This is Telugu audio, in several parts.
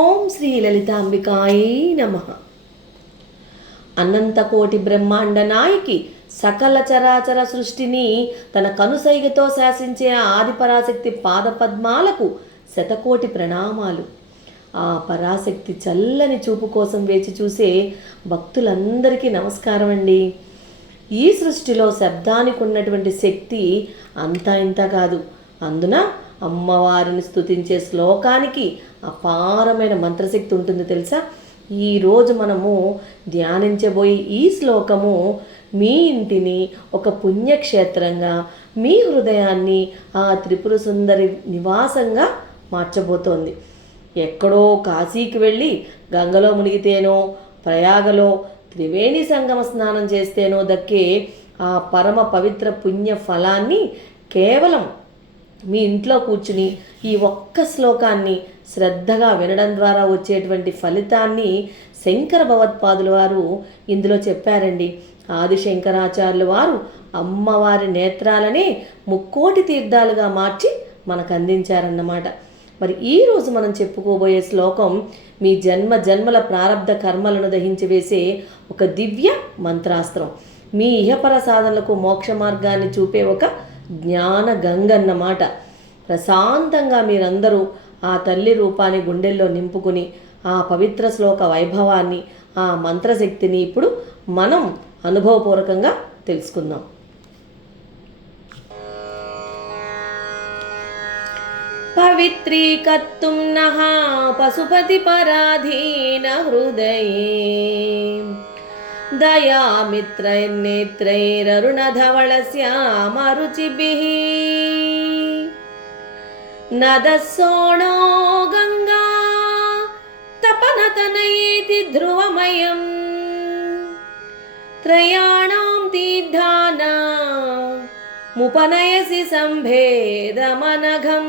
ఓం శ్రీ లలితాంబికాయై నమః. అనంతకోటి బ్రహ్మాండ నాయకి సకల చరాచర సృష్టిని తన కనుసైగతో శాసించే ఆదిపరాశక్తి పాదపద్మాలకు శతకోటి ప్రణామాలు. ఆ పరాశక్తి చల్లని చూపు కోసం వేచి చూసే భక్తులందరికీ నమస్కారం అండి. ఈ సృష్టిలో శబ్దానికి ఉన్నటువంటి శక్తి అంతా ఇంత కాదు. అందున అమ్మవారిని స్తుతించే శ్లోకానికి అపారమైన మంత్రశక్తి ఉంటుంది తెలుసా. ఈరోజు మనము ధ్యానించబోయే ఈ శ్లోకము మీ ఇంటిని ఒక పుణ్యక్షేత్రంగా, మీ హృదయాన్ని ఆ త్రిపుర సుందరి నివాసంగా మార్చబోతోంది. ఎక్కడో కాశీకి వెళ్ళి గంగలో మునిగితేనో, ప్రయాగలో త్రివేణి సంగమ స్నానం చేస్తేనో దక్కే ఆ పరమ పవిత్ర పుణ్య ఫలాన్ని కేవలం మీ ఇంట్లో కూర్చుని ఈ ఒక్క శ్లోకాన్ని శ్రద్ధగా వినడం ద్వారా వచ్చేటువంటి ఫలితాన్ని శంకర భగవత్పాదుల వారు ఇందులో చెప్పారండి. ఆదిశంకరాచార్యుల వారు అమ్మవారి నేత్రాలనే ముక్కోటి తీర్థాలుగా మార్చి మనకు అందించారన్నమాట. మరి ఈరోజు మనం చెప్పుకోబోయే శ్లోకం మీ జన్మ జన్మల ప్రారంధ కర్మలను దహించి వేసే ఒక దివ్య మంత్రాస్త్రం. మీ ఇహపర సాధనలకు మోక్ష మార్గాన్ని చూపే ఒక జ్ఞాన గంగన్నమాట. ప్రశాంతంగా మీరందరూ ఆ తల్లి రూపాన్ని గుండెల్లో నింపుకుని ఆ పవిత్ర శ్లోక వైభవాన్ని, ఆ మంత్రశక్తిని ఇప్పుడు మనం అనుభవపూర్వకంగా తెలుసుకుందాం. పవిత్రీకర్తుం నః పశుపతి పరాధీన హృదయే దయామిత్రైర్నేత్రైరరుణధవళశ్యామరుచిభిః నదస్సోణో గంగా తపనతనయేతి ధ్రువమయం త్రయాణాం తీర్థానాముపనయసి సంభేదమనఘం.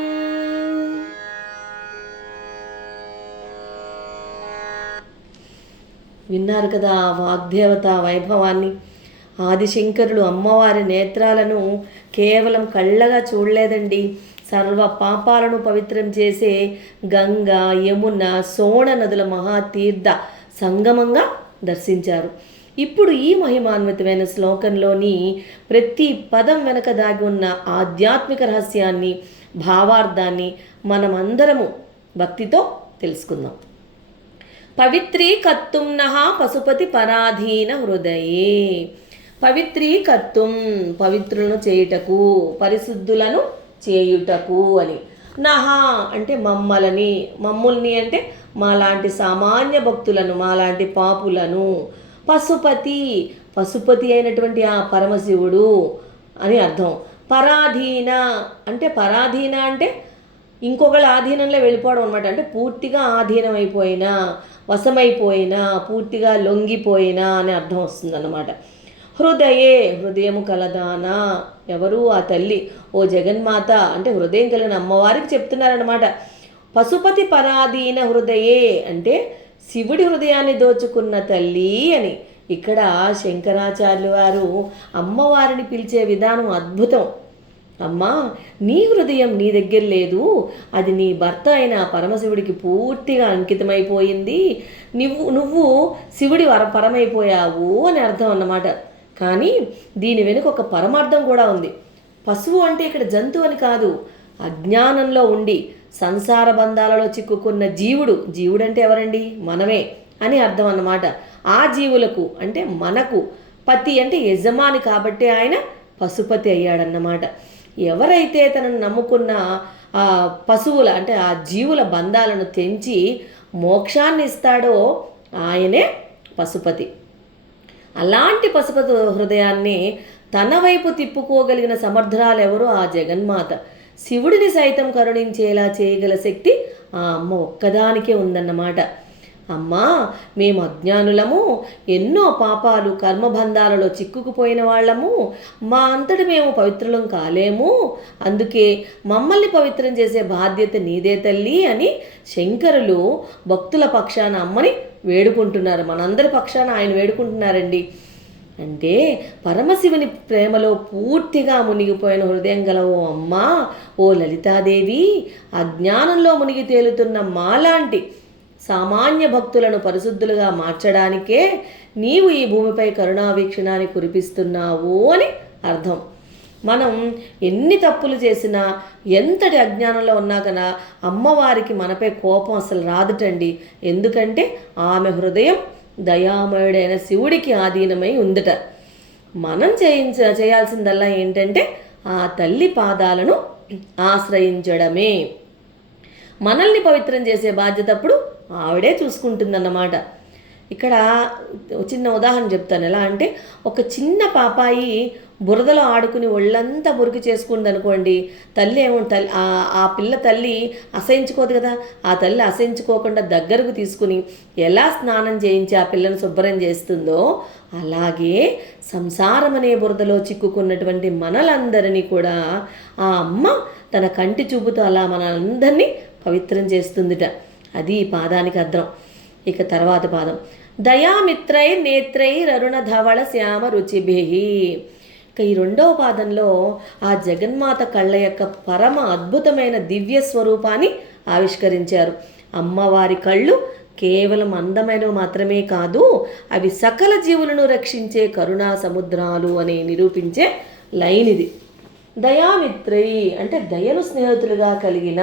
విన్నారు కదా ఆ వాగ్దేవత వైభవాన్ని. ఆదిశంకరులు అమ్మవారి నేత్రాలను కేవలం కళ్ళగా చూడలేదండి, సర్వ పాపాలను పవిత్రం చేసే గంగా, యమున, సోణ నదుల మహాతీర్థ సంగమంగా దర్శించారు. ఇప్పుడు ఈ మహిమాన్వితమైన శ్లోకంలోని ప్రతి పదం వెనక దాగి ఉన్న ఆధ్యాత్మిక రహస్యాన్ని, భావార్థాన్ని మనమందరము భక్తితో తెలుసుకుందాం. పవిత్రీకర్తుం నః పశుపతి పరాధీన హృదయే. పవిత్రీకర్తుం పవిత్రులను చేయుటకు, పరిశుద్ధులను చేయుటకు అని. నః అంటే మమ్ముల్ని అంటే మాలాంటి సామాన్య భక్తులను, మాలాంటి పాపులను. పశుపతి పశుపతి అయినటువంటి ఆ పరమశివుడు అని అర్థం. పరాధీన అంటే ఇంకొకళ్ళ ఆధీనంలో వెళ్ళిపోవడం అనమాట. అంటే పూర్తిగా ఆధీనమైపోయినా, వశమైపోయినా, పూర్తిగా లొంగిపోయినా అని అర్థం వస్తుందన్నమాట. హృదయము కలదానా, ఎవరు ఆ తల్లి, ఓ జగన్మాత అంటే హృదయం కలిగిన అమ్మవారికి చెప్తున్నారన్నమాట. పశుపతి పరాధీన హృదయే అంటే శివుడి హృదయాన్ని దోచుకున్న తల్లి అని. ఇక్కడ శంకరాచార్యులు వారు అమ్మవారిని పిలిచే విధానం అద్భుతం. అమ్మా, నీ హృదయం నీ దగ్గర లేదు, అది నీ భర్త అయిన పరమశివుడికి పూర్తిగా అంకితమైపోయింది, నువ్వు శివుడి పరమైపోయావు అని అర్థం అన్నమాట. కానీ దీని వెనుక ఒక పరమార్థం కూడా ఉంది. పశువు అంటే ఇక్కడ జంతువు అని కాదు, అజ్ఞానంలో ఉండి సంసార బంధాలలో చిక్కుకున్న జీవుడు అంటే ఎవరండి, మనమే అని అర్థం అన్నమాట. ఆ జీవులకు అంటే మనకు పతి అంటే యజమాని, కాబట్టి ఆయన పశుపతి అయ్యాడన్నమాట. ఎవరైతే తనను నమ్ముకున్న ఆ పశువుల అంటే ఆ జీవుల బంధాలను తెంచి మోక్షాన్ని ఇస్తాడో ఆయనే పశుపతి. అలాంటి పశుపతి హృదయాన్ని తన వైపు తిప్పుకోగలిగిన సమర్థురాలు ఎవరో ఆ జగన్మాత. శివుడిని సైతం కరుణించేలా చేయగల శక్తి ఆ అమ్మ ఒక్కదానికే ఉందన్నమాట. అమ్మా, మేము అజ్ఞానులము, ఎన్నో పాపాలు కర్మబంధాలలో చిక్కుకుపోయిన వాళ్ళము, మా అంతటి మేము పవిత్రులం కాలేము, అందుకే మమ్మల్ని పవిత్రం చేసే బాధ్యత నీదే తల్లి అని శంకరులు భక్తుల పక్షాన అమ్మని వేడుకుంటున్నారు. మనందరి పక్షాన ఆయన వేడుకుంటున్నారండి. అంటే పరమశివుని ప్రేమలో పూర్తిగా మునిగిపోయిన హృదయం గల ఓ అమ్మా, ఓ లలితాదేవి, అజ్ఞానంలో మునిగి తేలుతున్న మాలాంటి సామాన్య భక్తులను పరిశుద్ధులుగా మార్చడానికే నీవు ఈ భూమిపై కరుణావీక్షణాన్ని కురిపిస్తున్నావు అని అర్థం. మనం ఎన్ని తప్పులు చేసినా, ఎంతటి అజ్ఞానంలో ఉన్నా కదా అమ్మవారికి మనపై కోపం అసలు రాదుటండి. ఎందుకంటే ఆమె హృదయం దయామయుడైన శివుడికి ఆధీనమై ఉందట. మనం చేయాల్సిందల్లా ఏంటంటే ఆ తల్లి పాదాలను ఆశ్రయించడమే. మనల్ని పవిత్రం చేసే బాధ్యత అప్పుడు ఆవిడే చూసుకుంటుందన్నమాట. ఇక్కడ చిన్న ఉదాహరణ చెప్తాను. ఎలా అంటే, ఒక చిన్న పాపాయి బురదలో ఆడుకుని ఒళ్ళంతా మురికి చేసుకుంది అనుకోండి, తల్లి ఆ పిల్ల తల్లి అసహించుకోదు కదా. ఆ తల్లి అసహించుకోకుండా దగ్గరకు తీసుకుని ఎలా స్నానం చేయించి ఆ పిల్లను శుభ్రం చేస్తుందో, అలాగే సంసారం అనే బురదలో చిక్కుకున్నటువంటి మనలందరినీ కూడా ఆ అమ్మ తన కంటి చూపుతో అలా మనందరినీ పవిత్రం చేస్తుందిట. అది ఈ పాదానికి అర్థం. ఇక తర్వాత పాదం, దయామిత్రై నేత్రై రరుణ ధవళ శ్యామ రుచిభిహి. ఇక ఈ రెండవ పాదంలో ఆ జగన్మాత కళ్ళ యొక్క పరమ అద్భుతమైన దివ్య స్వరూపాన్ని ఆవిష్కరించారు. అమ్మవారి కళ్ళు కేవలం అందమైనవి మాత్రమే కాదు, అవి సకల జీవులను రక్షించే కరుణా సముద్రాలు అని నిరూపించే లైన్ ఇది. దయామిత్రై అంటే దయను స్నేహితులుగా కలిగిన,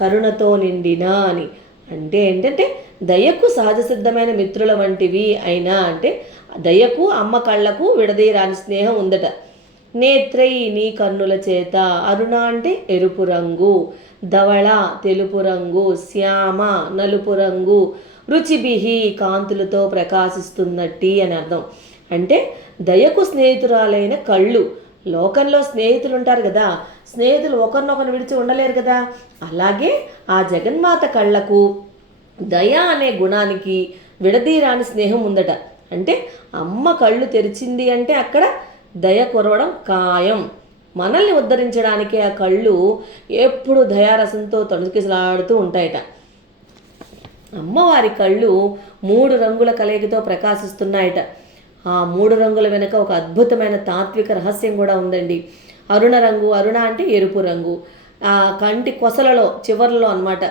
కరుణతో నిండిన అని. అంటే ఏంటంటే దయకు సహజ సిద్ధమైన మిత్రుల వంటివి అయినా, అంటే దయకు అమ్మ కళ్ళకు విడదీరాని స్నేహం ఉందట. నేత్రై నీ కన్నుల చేత, అరుణ అంటే ఎరుపు రంగు, ధవళ తెలుపు రంగు, శ్యామ నలుపు రంగు, రుచిభిహి కాంతులతో ప్రకాశిస్తున్నట్టి అని అర్థం. అంటే దయకు స్నేహితురాలైన కళ్ళు. లోకంలో స్నేహితులు ఉంటారు కదా, స్నేహితులు ఒకరినొకరు విడిచి ఉండలేరు కదా. అలాగే ఆ జగన్మాత కళ్ళకు దయ అనే గుణానికి విడదీరాని స్నేహం ఉందట. అంటే అమ్మ కళ్ళు తెరిచింది అంటే అక్కడ దయ కురవడం ఖాయం. మనల్ని ఉద్ధరించడానికి ఆ కళ్ళు ఎప్పుడు దయారసంతో తొణికిసలాడుతూ ఉంటాయట. అమ్మవారి కళ్ళు 3 రంగుల కలయికతో ప్రకాశిస్తున్నాయట. ఆ 3 రంగుల వెనుక ఒక అద్భుతమైన తాత్విక రహస్యం కూడా ఉందండి. అరుణ రంగు, అరుణ అంటే ఎరుపు రంగు. ఆ కంటి కొసలలో చివర్లో అన్నమాట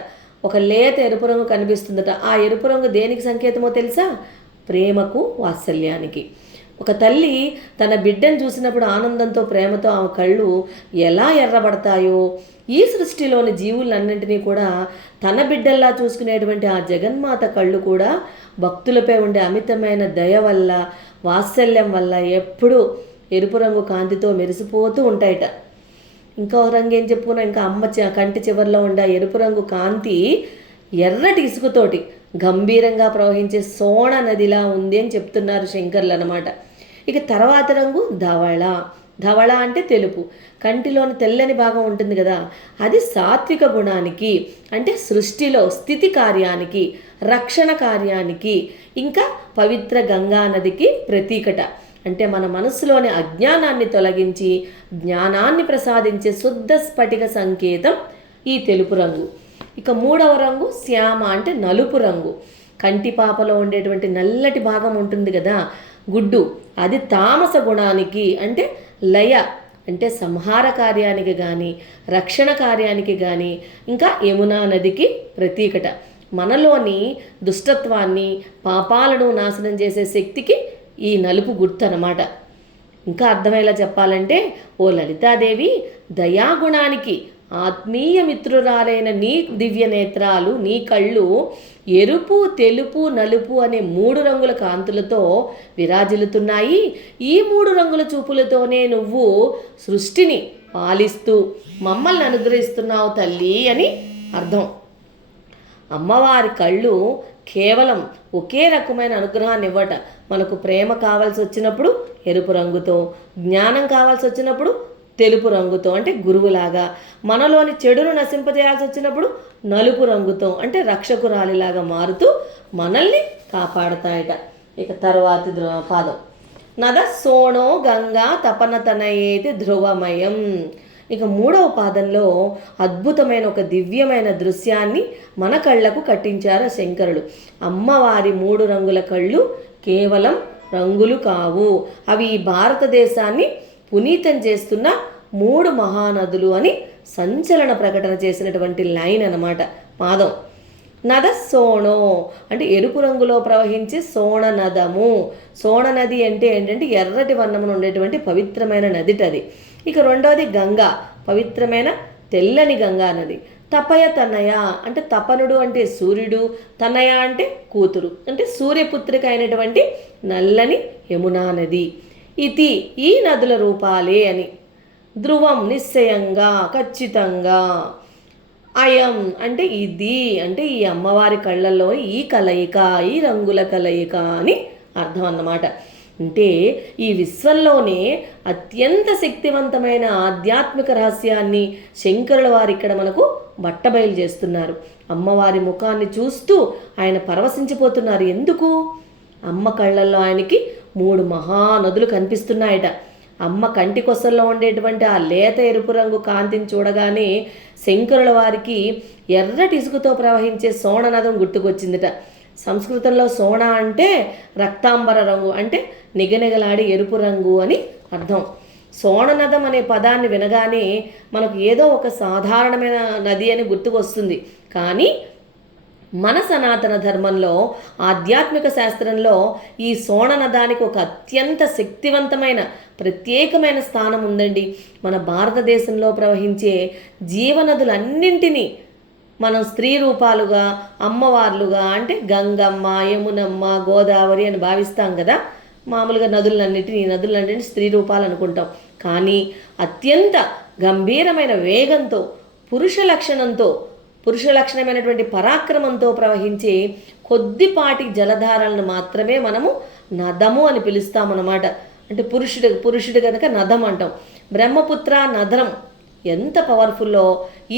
ఒక లేత ఎరుపు రంగు కనిపిస్తుందట. ఆ ఎరుపు రంగు దేనికి సంకేతమో తెలుసా? ప్రేమకు, వాత్సల్యానికి. ఒక తల్లి తన బిడ్డను చూసినప్పుడు ఆనందంతో, ప్రేమతో ఆమె కళ్ళు ఎలా ఎర్రబడతాయో, ఈ సృష్టిలోని జీవులన్నింటినీ కూడా తన బిడ్డల్లా చూసుకునేటువంటి ఆ జగన్మాత కళ్ళు కూడా భక్తులపై ఉండే అమితమైన దయ వల్ల, వాత్సల్యం వల్ల ఎప్పుడూ ఎరుపు రంగు కాంతితో మెరిసిపోతూ ఉంటాయట. ఇంకో రంగు ఏం చెప్పుకున్నా, ఇంకా అమ్మ కంటి చివరిలో ఉండే ఎరుపు రంగు కాంతి ఎర్రటి ఇసుకతోటి గంభీరంగా ప్రవహించే సోణ నదిలా ఉంది అని చెప్తున్నారు శంకర్లు అన్నమాట. ఇక తర్వాత రంగు ధవళ. ధవళ అంటే తెలుపు. కంటిలోని తెల్లని భాగం ఉంటుంది కదా, అది సాత్విక గుణానికి, అంటే సృష్టిలో స్థితి కార్యానికి, రక్షణ కార్యానికి, ఇంకా పవిత్ర గంగా నదికి ప్రతీకట. అంటే మన మనసులోని అజ్ఞానాన్ని తొలగించి జ్ఞానాన్ని ప్రసాదించే శుద్ధ స్ఫటిక సంకేతం ఈ తెలుపు రంగు. ఇక 3వ రంగు శ్యామ అంటే నలుపు రంగు. కంటి పాపలో ఉండేటువంటి నల్లటి భాగం ఉంటుంది కదా, గుడ్డు, అది తామస గుణానికి, అంటే లయ, అంటే సంహార కార్యానికి కానీ, రక్షణ కార్యానికి కానీ, ఇంకా యమునా నదికి ప్రతీకట. మనలోని దుష్టత్వాన్ని, పాపాలను నాశనం చేసే శక్తికి ఈ నలుపు గుర్తు అన్నమాట. ఇంకా అర్థమయ్యేలా చెప్పాలంటే, ఓ లలితాదేవి, దయాగుణానికి ఆత్మీయ మిత్రురాలైన నీ దివ్య నేత్రాలు, నీ కళ్ళు ఎరుపు, తెలుపు, నలుపు అనే 3 రంగుల కాంతులతో విరాజిల్లుతున్నాయి. ఈ 3 రంగుల చూపులతోనే నువ్వు సృష్టిని పాలిస్తూ మమ్మల్ని అనుగ్రహిస్తున్నావు తల్లి అని అర్థం. అమ్మవారి కళ్ళు కేవలం ఒకే రకమైన అనుగ్రహాన్ని ఇవ్వట. మనకు ప్రేమ కావాల్సి వచ్చినప్పుడు ఎరుపు రంగుతో, జ్ఞానం కావాల్సి వచ్చినప్పుడు తెలుపు రంగుతో, అంటే గురువులాగా, మనలోని చెడును నశింపజేయాల్సి వచ్చినప్పుడు నలుపు రంగుతో, అంటే రక్షకురాలిలాగా మారుతూ మనల్ని కాపాడతాయట. ఇక తర్వాతి పాదం, నద సోణో గంగా తపనతనయేది ధ్రువమయం. ఇక 3వ పాదంలో అద్భుతమైన ఒక దివ్యమైన దృశ్యాన్ని మన కళ్ళకు కట్టించారు శంకరులు. అమ్మవారి 3 రంగుల కళ్ళు కేవలం రంగులు కావు, అవి ఈ భారతదేశాన్ని పునీతం చేస్తున్న 3 మహానదులు అని సంచలన ప్రకటన చేసినటువంటి లైన్ అన్నమాట పాదం. నద సోణో అంటే ఎరుపు రంగులో ప్రవహించే సోణ నదము. సోణ నది అంటే ఏంటంటే ఎర్రటి వర్ణమున ఉండేటువంటి పవిత్రమైన నదిటది. ఇక రెండవది గంగా, పవిత్రమైన తెల్లని గంగా నది. తపయ తనయ అంటే తపనుడు అంటే సూర్యుడు, తనయ అంటే కూతురు, అంటే సూర్యపుత్రిక అయినటువంటి నల్లని యమునా నది. ఇది ఈ నదుల రూపాలే అని. ధ్రువం నిశ్చయంగా, ఖచ్చితంగా. అయం అంటే ఇది, అంటే ఈ అమ్మవారి కళ్ళల్లో ఈ కలయిక, ఈ రంగుల కలయిక అని అర్థం అన్నమాట. అంటే ఈ విశ్వంలోనే అత్యంత శక్తివంతమైన ఆధ్యాత్మిక రహస్యాన్ని శంకరుల వారు ఇక్కడ మనకు బట్టబయలు చేస్తున్నారు. అమ్మవారి ముఖాన్ని చూస్తూ ఆయన పరవశించిపోతున్నారు. ఎందుకు? అమ్మ కళ్ళల్లో ఆయనకి 3 మహానదులు కనిపిస్తున్నాయట. అమ్మ కంటి కొసల్లో ఉండేటువంటి ఆ లేత ఎరుపు రంగు కాంతిని చూడగానే శంకరుల వారికి ఎర్రటి ఇసుకతో ప్రవహించే సోణనదం గుర్తుకొచ్చిందిట. సంస్కృతంలో సోణ అంటే రక్తాంబర రంగు, అంటే నిగనిగలాడి ఎరుపు రంగు అని అర్థం. సోణనదం అనే పదాన్ని వినగానే మనకు ఏదో ఒక సాధారణమైన నది అని గుర్తుకొస్తుంది. కానీ మన సనాతన ధర్మంలో, ఆధ్యాత్మిక శాస్త్రంలో ఈ సోణనదానికి ఒక అత్యంత శక్తివంతమైన ప్రత్యేకమైన స్థానం ఉందండి. మన భారతదేశంలో ప్రవహించే జీవనదులన్నింటినీ మనం స్త్రీ రూపాలుగా, అమ్మవార్లుగా, అంటే గంగమ్మ, యమునమ్మ, గోదావరి అని భావిస్తాం కదా. మామూలుగా నదులన్నింటినీ స్త్రీ రూపాలు అనుకుంటాం. కానీ అత్యంత గంభీరమైన వేగంతో, పురుష లక్షణమైనటువంటి పరాక్రమంతో ప్రవహించే కొద్దిపాటి జలధారలను మాత్రమే మనము నదము అని పిలుస్తామన్నమాట. అంటే పురుషుడు కనుక నదం అంటాం. బ్రహ్మపుత్ర నదం ఎంత పవర్ఫుల్లో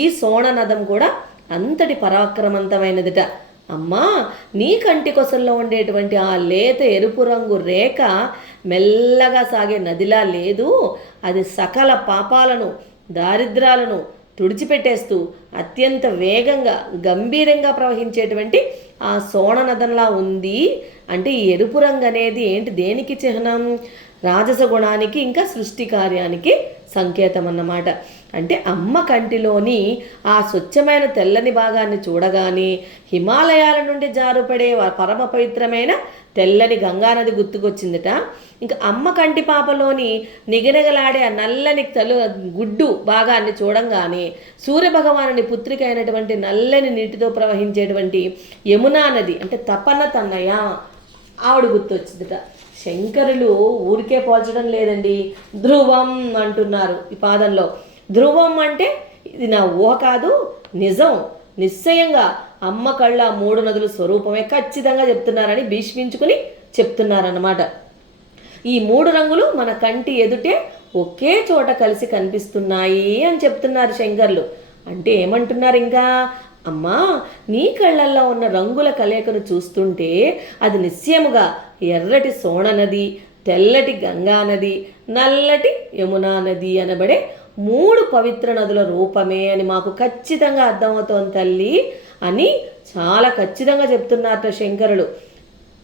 ఈ సోణ నదం కూడా అంతటి పరాక్రమవంతమైనదిట. అమ్మా, నీ కంటి కొసల్లో ఉండేటువంటి ఆ లేత ఎరుపు రంగు రేఖ మెల్లగా సాగే నదిలా లేదు. అది సకల పాపాలను, దారిద్రాలను తుడిచిపెట్టేస్తూ అత్యంత వేగంగా, గంభీరంగా ప్రవహించేటువంటి ఆ సోణ నదంలా ఉంది. అంటే ఈ ఎరుపు రంగు అనేది ఏంటి, దేనికి చిహ్నం? రాజస గుణానికి, ఇంకా సృష్టి కార్యానికి సంకేతం అన్నమాట. అంటే అమ్మ కంటిలోని ఆ స్వచ్ఛమైన తెల్లని భాగాన్ని చూడగానే హిమాలయాల నుండి జారుపడే పరమ పవిత్రమైన తెల్లని గంగానది గుర్తుకొచ్చిందిట. ఇంకా అమ్మ కంటి పాపలోని నిగనగలాడే ఆ నల్లని గుడ్డు భాగాన్ని చూడంగానే సూర్యభగవానుని పుత్రిక అయినటువంటి నల్లని నీటితో ప్రవహించేటువంటి యమునా నది, అంటే తపన తన్నయ, ఆవిడ గుర్తొచ్చిందిట. శంకరులు ఊరికే పోల్చడం లేదండి, ధ్రువం అంటున్నారు ఈ పాదంలో. ధ్రువం అంటే ఇది నా ఊహ కాదు, నిజం, నిశ్చయంగా అమ్మ కళ్ళ 3 నదుల స్వరూపమే ఖచ్చితంగా చెప్తున్నారని భీష్మించుకుని చెప్తున్నారన్నమాట. ఈ 3 రంగులు మన కంటి ఎదుటే ఒకే చోట కలిసి కనిపిస్తున్నాయి అని చెప్తున్నారు శంకర్లు. అంటే ఏమంటున్నారు ఇంకా? అమ్మా, నీ కళ్ళల్లో ఉన్న రంగుల కలయికను చూస్తుంటే అది నిశ్చయముగా ఎర్రటి సోణ నది, తెల్లటి గంగా నది, నల్లటి యమునా నది అనబడే 3 పవిత్ర నదుల రూపమే అని మాకు ఖచ్చితంగా అర్థమవుతోంది తల్లి అని చాలా ఖచ్చితంగా చెప్తున్నారట శంకరులు.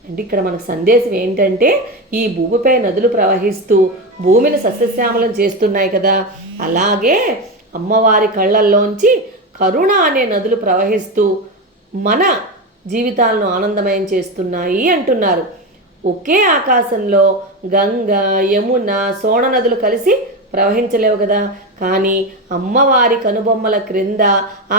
అంటే ఇక్కడ మనకు సందేశం ఏంటంటే, ఈ భూమిపై నదులు ప్రవహిస్తూ భూమిని సస్యశ్యామలం చేస్తున్నాయి కదా, అలాగే అమ్మవారి కళ్ళల్లోంచి కరుణ అనే నదులు ప్రవహిస్తూ మన జీవితాలను ఆనందమయం చేస్తున్నాయి అంటున్నారు. ఒకే ఆకాశంలో గంగ, యమున, సోణ నదులు కలిసి ప్రవహించలేవు కదా, కానీ అమ్మవారి కనుబొమ్మల క్రింద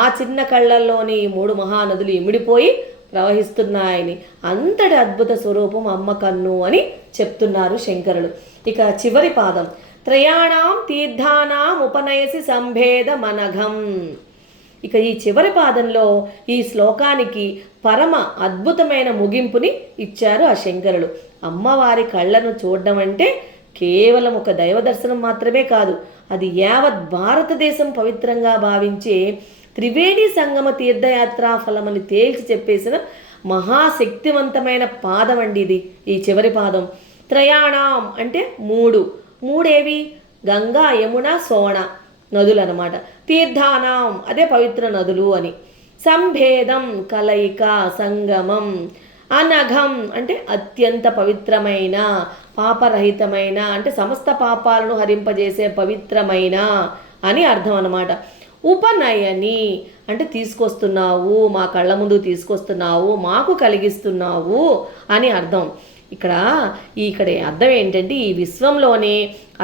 ఆ చిన్న కళ్ళల్లోని 3 మహానదులు ఇమిడిపోయి ప్రవహిస్తున్నాయని, అంతటి అద్భుత స్వరూపం అమ్మ కన్ను అని చెప్తున్నారు శంకరులు. ఇక చివరి పాదం, త్రయాణం తీర్థానాం ఉపనయసి సంభేద మనఘం. ఇక ఈ చివరి పాదంలో ఈ శ్లోకానికి పరమ అద్భుతమైన ముగింపుని ఇచ్చారు ఆ శంకరులు. అమ్మవారి కళ్ళను చూడడం అంటే కేవలం ఒక దైవ దర్శనం మాత్రమే కాదు, అది యావత్ భారతదేశం పవిత్రంగా భావించే త్రివేణి సంగమ తీర్థయాత్రా ఫలమని తేల్చి చెప్పేసిన మహాశక్తివంతమైన పాదం అండి ఇది, ఈ చివరి పాదం. త్రయాణం అంటే 3 ఏవి? గంగా, యమున, సోణ నదులు అన్నమాట. తీర్థానాం అదే పవిత్ర నదులు అని. సంభేదం కలయిక, సంగమం. అనఘం అంటే అత్యంత పవిత్రమైన, పాపరహితమైన, అంటే సమస్త పాపాలను హరింపజేసే పవిత్రమైన అని అర్థం అన్నమాట. ఉపనయని అంటే తీసుకొస్తున్నావు, మా కళ్ళ ముందు తీసుకొస్తున్నావు, మాకు కలిగిస్తున్నావు అని అర్థం. ఇక్కడ అర్థం ఏంటంటే ఈ విశ్వంలోనే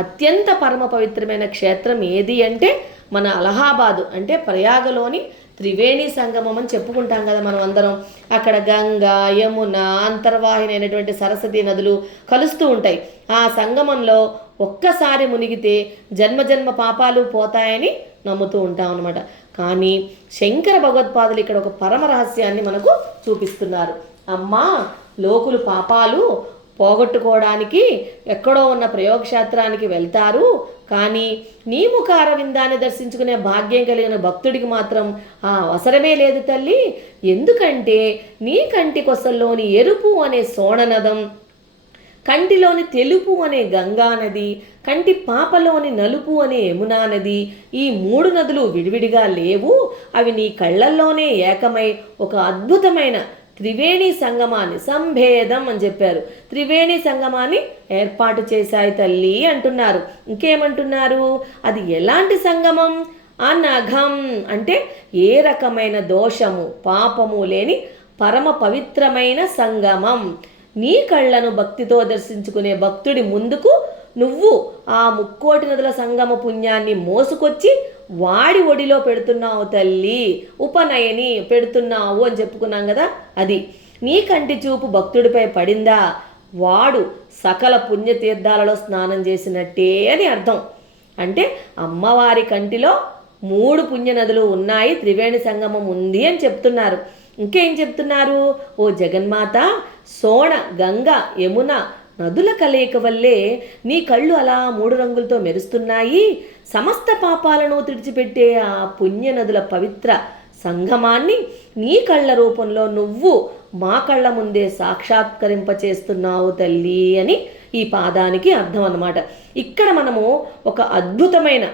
అత్యంత పరమ పవిత్రమైన క్షేత్రం ఏది అంటే మన అలహాబాదు అంటే ప్రయాగలోని త్రివేణి సంగమం అని చెప్పుకుంటాం కదా మనం అందరం. అక్కడ గంగా, యమున, అంతర్వాహిని అయినటువంటి సరస్వతి నదులు కలుస్తూ ఉంటాయి. ఆ సంగమంలో ఒక్కసారి మునిగితే జన్మ పాపాలు పోతాయని నమ్ముతూ ఉంటాం అనమాట. కానీ శంకర భగవత్పాదులు ఇక్కడ ఒక పరమ రహస్యాన్ని మనకు చూపిస్తున్నారు. అమ్మా, లోకులు పాపాలు పోగొట్టుకోవడానికి ఎక్కడో ఉన్న ప్రయోగక్షేత్రానికి వెళ్తారు, కానీ నీ ముఖార విందాన్ని దర్శించుకునే భాగ్యం కలిగిన భక్తుడికి మాత్రం ఆ అవసరమే లేదు తల్లి. ఎందుకంటే నీ కంటి కొసల్లోని ఎరుపు అనే సోణనదం, కంటిలోని తెలుపు అనే గంగా నది, కంటి పాపలోని నలుపు అనే యమునా నది, ఈ 3 నదులు విడివిడిగా లేవు. అవి నీ కళ్ళల్లోనే ఏకమై ఒక అద్భుతమైన త్రివేణి సంగమాన్ని, సంభేదం అని చెప్పారు, త్రివేణి సంగమాన్ని ఏర్పాటు చేశాయి తల్లి అంటున్నారు. ఇంకేమంటున్నారు? అది ఎలాంటి సంగమం? అనఘం అంటే ఏ రకమైన దోషము పాపము లేని పరమ పవిత్రమైన సంగమం. నీ కళ్ళను భక్తితో దర్శించుకునే భక్తుడి ముందుకు నువ్వు ఆ 3 నదుల సంగమ పుణ్యాన్ని మోసుకొచ్చి వాడి ఒడిలో పెడుతున్నావు తల్లి. ఉపనయని పెడుతున్నావు అని చెప్పుకున్నాం కదా. అది నీ కంటి చూపు భక్తుడిపై పడిందా, వాడు సకల పుణ్యతీర్థాలలో స్నానం చేసినట్టే అని అర్థం. అంటే అమ్మవారి కంటిలో 3 పుణ్య నదులు ఉన్నాయి, త్రివేణి సంగమం ఉంది అని చెప్తున్నారు. ఇంకేం చెప్తున్నారు? ఓ జగన్మాత, సోణ, గంగ, యమున నదుల కలయిక వల్లే నీ కళ్ళు అలా 3 రంగులతో మెరుస్తున్నాయి. సమస్త పాపాలను తుడిచిపెట్టే ఆ పుణ్య నదుల పవిత్ర సంగమాన్ని నీ కళ్ళ రూపంలో నువ్వు మా కళ్ళ ముందే సాక్షాత్కరింపచేస్తున్నావు తల్లి అని ఈ పాదానికి అర్థం అన్నమాట. ఇక్కడ మనము ఒక అద్భుతమైన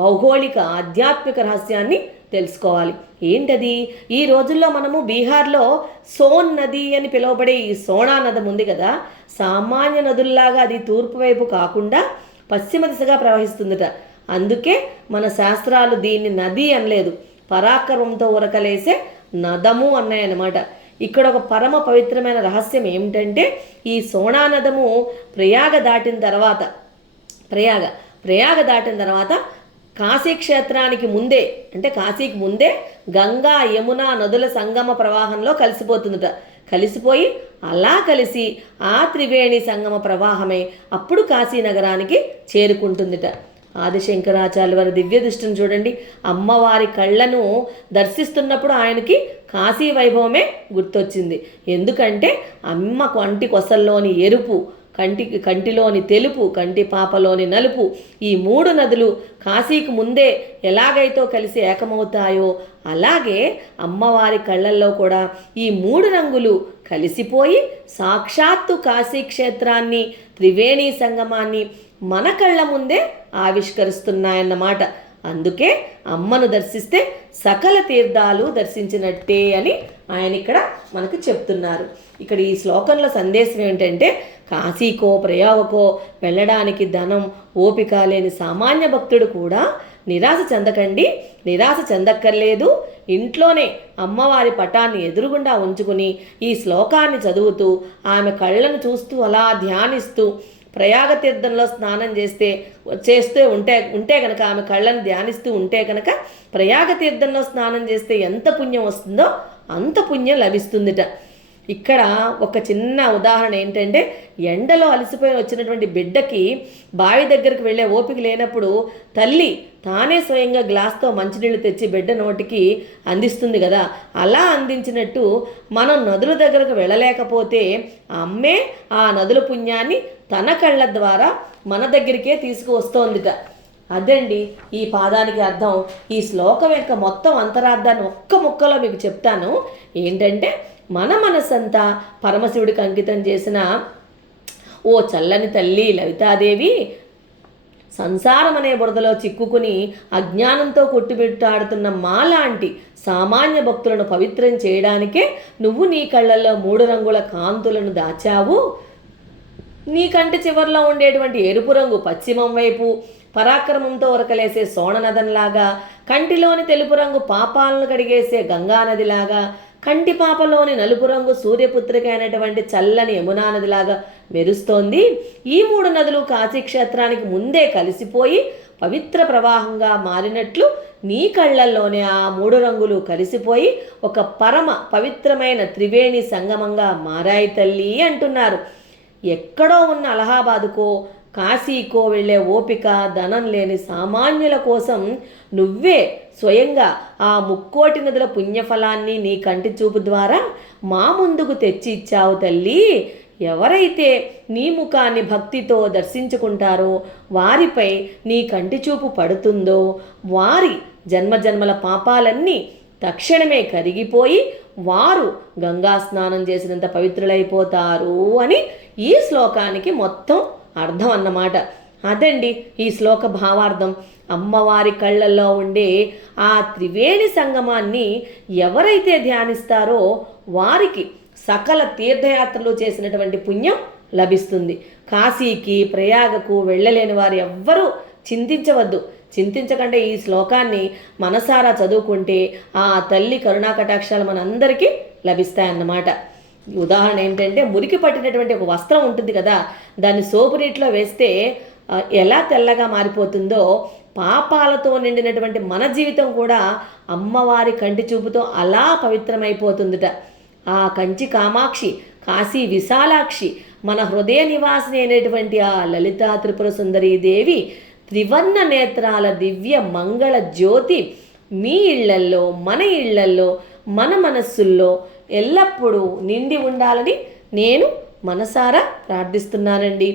భౌగోళిక ఆధ్యాత్మిక రహస్యాన్ని తెలుసుకోవాలి. ఏంటది? ఈ రోజుల్లో మనము బీహార్లో సోన్ నది అని పిలువబడే ఈ సోనా నది ఉంది కదా, సామాన్య నదుల్లాగా అది తూర్పు వైపు కాకుండా పశ్చిమ దిశగా ప్రవహిస్తుందట. అందుకే మన శాస్త్రాలు దీన్ని నది అనలేదు, పరాక్రమంతో ఉరకలేసే నదము అన్నాయన్నమాట. ఇక్కడ ఒక పరమ పవిత్రమైన రహస్యం ఏమిటంటే ఈ సోనా నదము ప్రయాగ దాటిన తర్వాత కాశీక్షేత్రానికి ముందే అంటే కాశీకి ముందే గంగా, యమున నదుల సంగమ ప్రవాహంలో కలిసిపోతుందట. కలిసిపోయి అలా కలిసి ఆ త్రివేణి సంగమ ప్రవాహమే అప్పుడు కాశీ నగరానికి చేరుకుంటుందిట. ఆదిశంకరాచార్యుల వారి దివ్య దృష్టిని చూడండి. అమ్మవారి కళ్ళను దర్శిస్తున్నప్పుడు ఆయనకి కాశీ వైభవమే గుర్తొచ్చింది. ఎందుకంటే అమ్మ కంటి కొసల్లోని ఎరుపు, కంటిలోని తెలుపు, కంటి పాపలోని నలుపు, ఈ 3 నదులు కాశీకి ముందే ఎలాగైతే కలిసి ఏకమవుతాయో అలాగే అమ్మవారి కళ్ళల్లో కూడా ఈ 3 రంగులు కలిసిపోయి సాక్షాత్తు కాశీ క్షేత్రాన్ని, త్రివేణి సంగమాన్ని మన కళ్ళ ముందే ఆవిష్కరిస్తున్నాయన్నమాట. అందుకే అమ్మను దర్శిస్తే సకల తీర్థాలు దర్శించినట్టే అని ఆయన ఇక్కడ మనకు చెప్తున్నారు. ఇక్కడ ఈ శ్లోకంలో సందేశం ఏంటంటే కాశీకో ప్రయాగకో వెళ్ళడానికి ధనం, ఓపిక లేని సామాన్య భక్తుడు కూడా నిరాశ చెందకండి, నిరాశ చెందక్కర్లేదు. ఇంట్లోనే అమ్మవారి పటాన్ని ఎదురుగుండా ఉంచుకుని ఈ శ్లోకాన్ని చదువుతూ ఆమె కళ్ళను చూస్తూ అలా ధ్యానిస్తూ ప్రయాగ తీర్థంలో స్నానం చేస్తూ ఉంటే కనుక, ఆమె కళ్ళను ధ్యానిస్తూ ఉంటే కనుక ప్రయాగ తీర్థంలో స్నానం చేస్తే ఎంత పుణ్యం వస్తుందో అంత పుణ్యం లభిస్తుందిట. ఇక్కడ ఒక చిన్న ఉదాహరణ ఏంటంటే, ఎండలో అలసిపోయి వచ్చినటువంటి బిడ్డకి బావి దగ్గరికి వెళ్ళే ఓపిక లేనప్పుడు తల్లి తానే స్వయంగా గ్లాస్తో మంచినీళ్ళు తెచ్చి బిడ్డ నోటికి అందిస్తుంది కదా, అలా అందించినట్టు మనం నదుల దగ్గరకు వెళ్ళలేకపోతే అమ్మే ఆ నదుల పుణ్యాన్ని తన కళ్ళ ద్వారా మన దగ్గరికే తీసుకువస్తోందిట. అదండి ఈ పాదానికి అర్థం. ఈ శ్లోకం యొక్క మొత్తం అంతరార్థాన్ని ఒక్క ముక్కలో మీకు చెప్తాను. ఏంటంటే, మన మనసంతా పరమశివుడికి అంకితం చేసిన ఓ చల్లని తల్లి లలితాదేవి, సంసారం అనే బురదలో చిక్కుకుని అజ్ఞానంతో కొట్టుబెట్టాడుతున్న మాలాంటి సామాన్య భక్తులను పవిత్రం చేయడానికే నువ్వు నీ కళ్ళల్లో 3 రంగుల కాంతులను దాచావు. నీ కంటి చివర్లో ఉండేటువంటి ఎరుపు రంగు పశ్చిమం వైపు పరాక్రమంతో ఉరకలేసే సోణనదంలాగా కంటిలోని తెలుపు రంగు పాపాలను కడిగేసే గంగానదిలాగా, కంటి పాపలోని నలుపు రంగు సూర్యపుత్రిక అయినటువంటి చల్లని యమునా నదిలాగా మెరుస్తోంది. ఈ 3 నదులు కాశీక్షేత్రానికి ముందే కలిసిపోయి పవిత్ర ప్రవాహంగా మారినట్లు నీ కళ్ళల్లోనే ఆ 3 రంగులు కలిసిపోయి ఒక పరమ పవిత్రమైన త్రివేణి సంగమంగా మారాయి తల్లి అంటున్నారు. ఎక్కడో ఉన్న అలహాబాదుకో కాశీకో వెళ్ళే ఓపిక ధనం లేని సామాన్యుల కోసం నువ్వే స్వయంగా ఆ 3 నదుల పుణ్యఫలాన్ని నీ కంటి చూపు ద్వారా మా ముందుకు తెచ్చి ఇచ్చావు తల్లి. ఎవరైతే నీ ముఖాన్ని భక్తితో దర్శించుకుంటారో వారిపై నీ కంటి చూపు పడుతుందో వారి జన్మజన్మల పాపాలన్నీ తక్షణమే కరిగిపోయి వారు గంగా స్నానం చేసినంత పవిత్రులైపోతారు అని ఈ శ్లోకానికి మొత్తం అర్థం అన్నమాట. అదండి ఈ శ్లోక భావార్థం. అమ్మవారి కళ్ళల్లో ఉండే ఆ త్రివేణి సంగమాన్ని ఎవరైతే ధ్యానిస్తారో వారికి సకల తీర్థయాత్రలు చేసినటువంటి పుణ్యం లభిస్తుంది. కాశీకి ప్రయాగకు వెళ్ళలేని వారు ఎవ్వరూ చింతించవద్దు. చింతించకుండా ఈ శ్లోకాన్ని మనసారా చదువుకుంటే ఆ తల్లి కరుణా కటాక్షాలు మనందరికీ లభిస్తాయన్నమాట. ఉదాహరణ ఏంటంటే మురికి పట్టినటువంటి ఒక వస్త్రం ఉంటుంది కదా, దాన్ని సోపు నీటిలో వేస్తే ఎలా తెల్లగా మారిపోతుందో పాపాలతో నిండినటువంటి మన జీవితం కూడా అమ్మవారి కంటి చూపుతో అలా పవిత్రమైపోతుందిట. ఆ కంచి కామాక్షి, కాశీ విశాలాక్షి, మన హృదయ నివాసిని అయినటువంటి ఆ లలితా త్రిపుర సుందరీ దేవి త్రివర్ణ నేత్రాల దివ్య మంగళ జ్యోతి మీ ఇళ్లల్లో, మన ఇళ్లల్లో, మన మనస్సుల్లో ఎల్లప్పుడూ నిండి ఉండాలని నేను మనసారా ప్రార్థిస్తున్నానండి.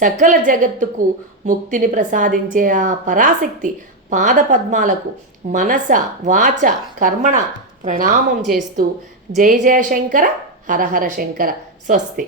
సకల జగత్తుకు ముక్తిని ప్రసాదించే ఆ పరాశక్తి పాదపద్మాలకు మనస వాచ కర్మణ ప్రణామం చేస్తూ జయ జయ శంకర హర హర శంకర. స్వస్తి.